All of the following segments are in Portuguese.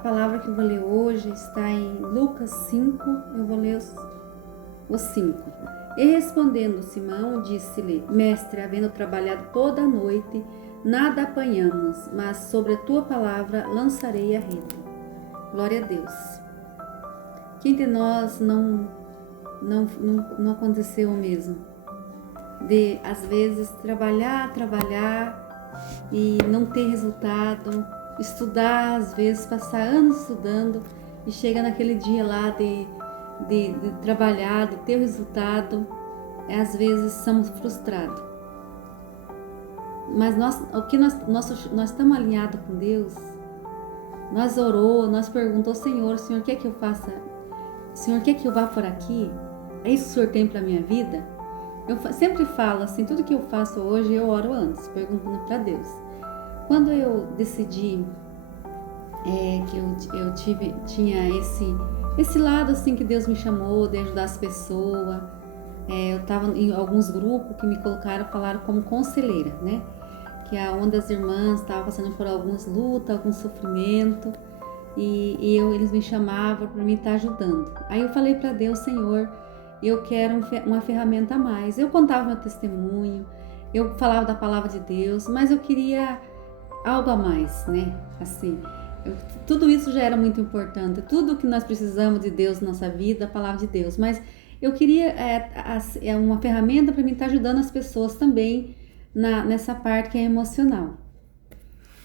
palavra que eu vou ler hoje está em Lucas 5, eu vou ler os 5. E respondendo Simão, disse-lhe: Mestre, havendo trabalhado toda a noite, nada apanhamos, mas sobre a tua palavra lançarei a rede. Glória a Deus. Quem de nós não aconteceu o mesmo? De, às vezes, trabalhar e não ter resultado, estudar, às vezes, passar anos estudando e chega naquele dia lá de trabalhar, de ter o resultado, às vezes somos frustrados. Mas nós estamos alinhados com Deus, nós orou, nós perguntou, Senhor, o Senhor quer que eu faça? O Senhor quer que eu vá por aqui? É isso que o Senhor tem para a minha vida? Eu sempre falo assim, tudo que eu faço hoje eu oro antes, perguntando para Deus. Quando eu decidi que eu tinha esse lado assim que Deus me chamou de ajudar as pessoas, eu estava em alguns grupos que me falaram como conselheira, né? Que é onde as irmãs estavam passando por algumas lutas, algum sofrimento, e eles me chamavam para mim estar ajudando. Aí eu falei para Deus, Senhor, eu quero uma ferramenta a mais. Eu contava meu testemunho, eu falava da palavra de Deus, mas eu queria algo a mais, né? Assim, tudo isso já era muito importante, tudo que nós precisamos de Deus na nossa vida, a palavra de Deus, mas eu queria uma ferramenta para mim estar ajudando as pessoas também nessa parte que é emocional.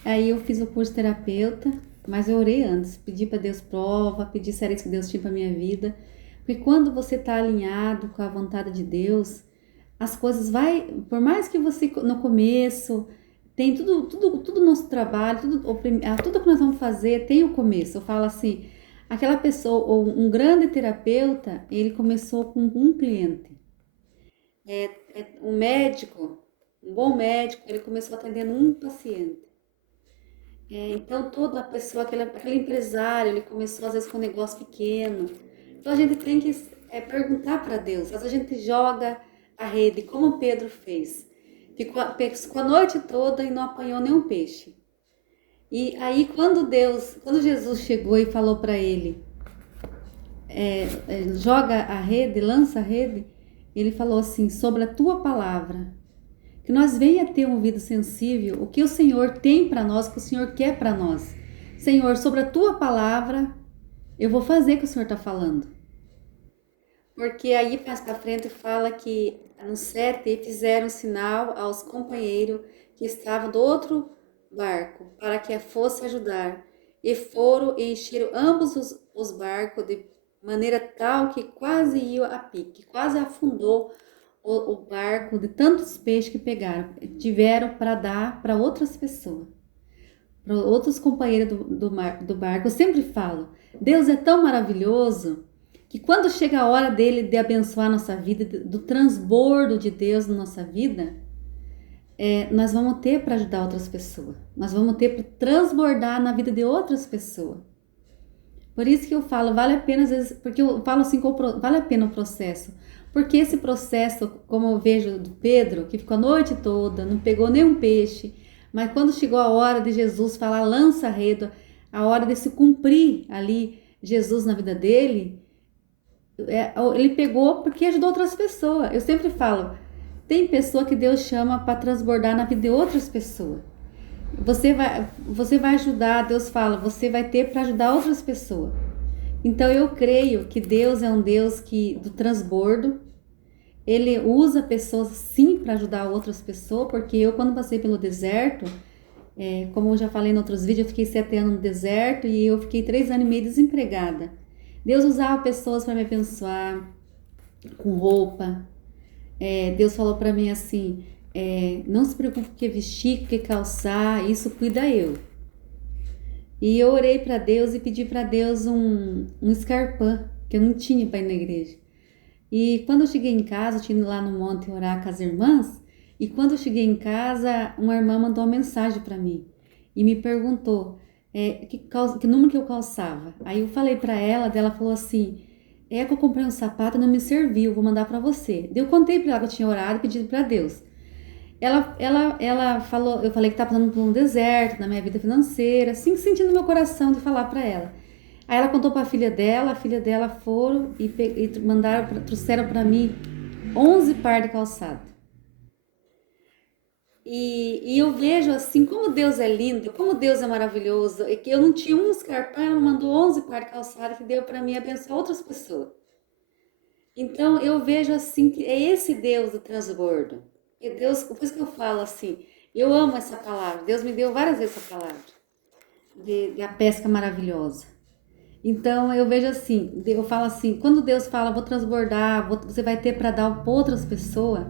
Aí eu fiz o curso de terapeuta, mas eu orei antes, pedi para Deus prova, pedi se era isso que Deus tinha para minha vida, porque quando você está alinhado com a vontade de Deus, as coisas por mais que você no começo tem tudo nosso trabalho, tudo que nós vamos fazer tem o começo. Eu falo assim, aquela pessoa, ou um grande terapeuta, ele começou com um cliente. Um médico, um bom médico, ele começou atendendo um paciente. Então toda a pessoa, aquele empresário, ele começou às vezes com um negócio pequeno. Então a gente tem que perguntar para Deus. Às vezes a gente joga a rede, como Pedro fez. Ficou a noite toda e não apanhou nenhum peixe. E aí quando Jesus chegou e falou para ele, joga a rede, lança a rede, ele falou assim, sobre a tua palavra, que nós venha ter um ouvido sensível, o que o Senhor tem para nós, o que o Senhor quer para nós. Senhor, sobre a tua palavra, eu vou fazer o que o Senhor está falando. Porque aí mais para frente fala que no 7 fizeram sinal aos companheiros que estavam do outro barco para que a fosse ajudar. E foram e encheram ambos os barcos de maneira tal que quase ia a pique, quase afundou o barco de tantos peixes que pegaram. Tiveram para dar para outras pessoas, para outros companheiros do barco. Eu sempre falo, Deus é tão maravilhoso que quando chega a hora dele de abençoar a nossa vida, do transbordo de Deus na nossa vida, nós vamos ter para ajudar outras pessoas. Nós vamos ter para transbordar na vida de outras pessoas. Por isso que eu falo, vale a pena, às vezes, porque eu falo assim, vale a pena o processo. Porque esse processo, como eu vejo do Pedro, que ficou a noite toda, não pegou nenhum peixe, mas quando chegou a hora de Jesus falar, lança a rede, a hora de se cumprir ali Jesus na vida dele, ele pegou porque ajudou outras pessoas. Eu sempre falo, tem pessoa que Deus chama para transbordar na vida de outras pessoas. Você vai ajudar, Deus fala, você vai ter para ajudar outras pessoas. Então eu creio que Deus é um Deus do transbordo. Ele usa pessoas sim para ajudar outras pessoas, porque eu quando passei pelo deserto, como eu já falei em outros vídeos, eu fiquei 7 anos no deserto e eu fiquei 3 anos e meio desempregada. Deus usava pessoas para me abençoar com roupa. Deus falou para mim assim, não se preocupe com o que vestir, com o que calçar, isso cuida eu. E eu orei para Deus e pedi para Deus um escarpão, que eu não tinha para ir na igreja. E quando eu cheguei em casa, eu tinha ido lá no monte orar com as irmãs, e quando eu cheguei em casa, uma irmã mandou uma mensagem para mim e me perguntou que número que eu calçava. Aí eu falei para ela falou assim, que eu comprei um sapato e não me serviu, vou mandar para você. Eu contei para ela que eu tinha orado e pedido para Deus. ela falou, eu falei que tá passando por um deserto na minha vida financeira, assim, sentindo no meu coração de falar para ela. Aí ela contou para a filha dela foram e trouxeram para mim 11 par de calçado. E eu vejo assim, como Deus é lindo, como Deus é maravilhoso, e que eu não tinha um escarpão, ela mandou 11 par de calçado que deu para mim abençoar outras pessoas. Então eu vejo assim que é esse Deus do transbordo. E Deus, por isso que eu falo assim, eu amo essa palavra. Deus me deu várias vezes essa palavra da pesca maravilhosa. Então eu vejo assim, eu falo assim, quando Deus fala, vou transbordar, você vai ter para dar para outras pessoas,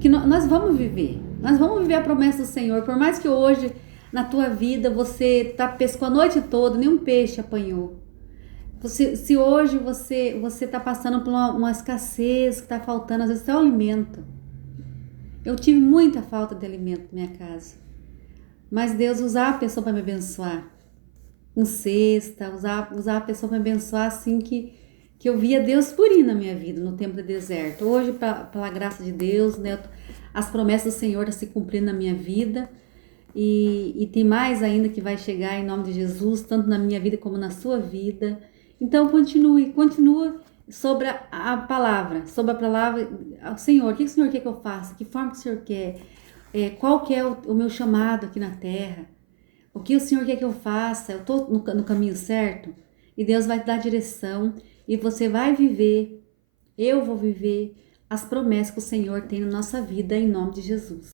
que nós vamos viver. Nós vamos viver a promessa do Senhor. Por mais que hoje na tua vida você pescou a noite toda, nenhum peixe apanhou. Se hoje você está passando por uma escassez, que está faltando, às vezes até o alimento. Eu tive muita falta de alimento na minha casa. Mas Deus usava a pessoa para me abençoar. Com cesta, usar a pessoa para me abençoar assim que eu via Deus por ir na minha vida no tempo de deserto. Hoje, pela graça de Deus, né, as promessas do Senhor estão se cumprindo na minha vida. E tem mais ainda que vai chegar em nome de Jesus, tanto na minha vida como na sua vida. Então continua sobre a palavra, sobre a palavra, Senhor, o que o Senhor quer que eu faça? Que forma que o Senhor quer? Qual que é o meu chamado aqui na terra? O que o Senhor quer que eu faça? Eu estou no caminho certo? E Deus vai te dar direção e você vai viver, eu vou viver as promessas que o Senhor tem na nossa vida em nome de Jesus.